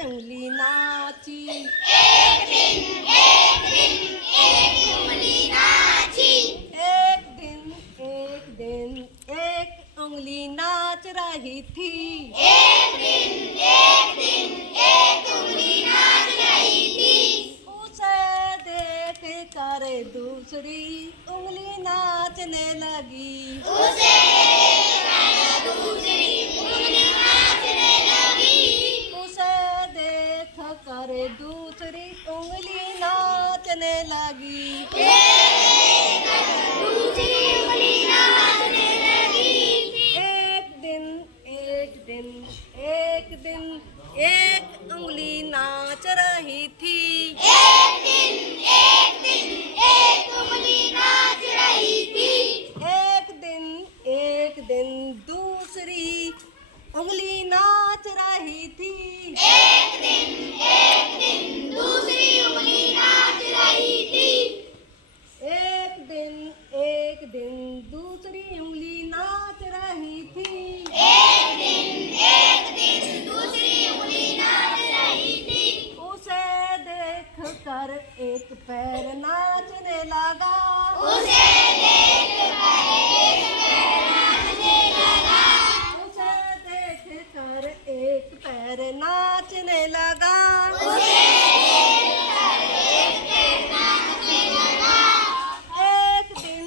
उंगली नाची। एक दिन एक उंगली नाची। एक दिन एक उंगली नाच रही थी। एक दिन एक उंगली नाच रही थी। उसे देख कर दूसरी उंगली नाचने लगी। उसे देखकर दूसरी उंगली नाचने लगी। उसे देख कर दूसरी उंगली नाचने लगी। दूसरी उंगली नाचने लगी। एक दिन एक उंगली नाच रही थी। एक दिन एक उंगली नाच रही थी। एक दिन दूसरी उंगली नाच रही थी। एक दिन दूसरी उंगली नाच रही थी। एक दिन दूसरी उंगली नाच रही थी। एक दिन दूसरी उंगली नाच रही थी। उसे देख कर एक पैर नाचने लगा। उसे देखकर एक पैर नाचने लगा। उसे देख कर एक पैर नाचने लगा। उसे देखकर एक पैर नाचने लगा। एक दिन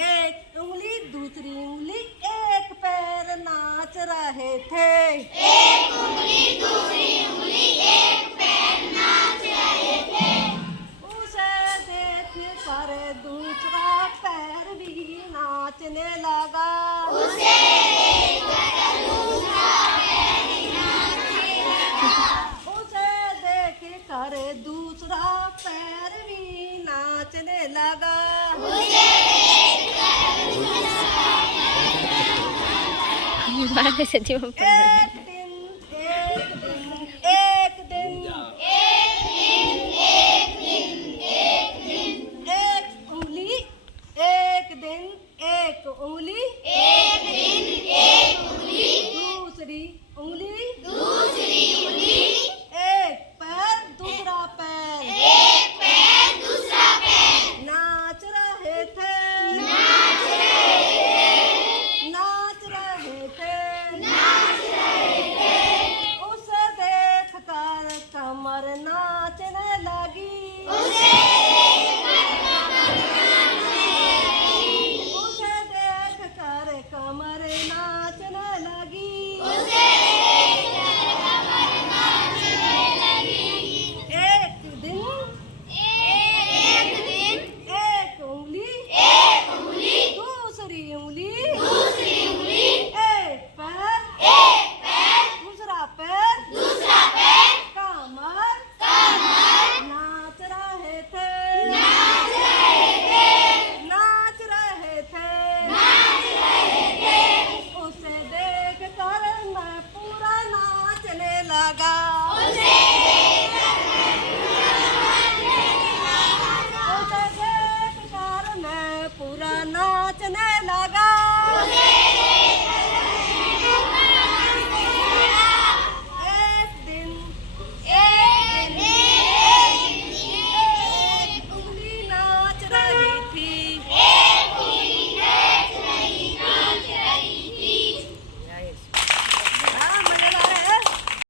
एक उंगली दूसरी उंगली एक पैर नाच रहे थे। एक उंगली दूसरी उंगली एक पैर नाच रहे थे। उसे देख कर दूसरा पैर भी नाचने लगा। उसे देखकर दूसरा पैर नाचने लगा। उसे देख कर दूसरा पैर भी नाचने लगा। उसे देखकर दूसरा पैर नाचने लगा। बाहर से जीवन एक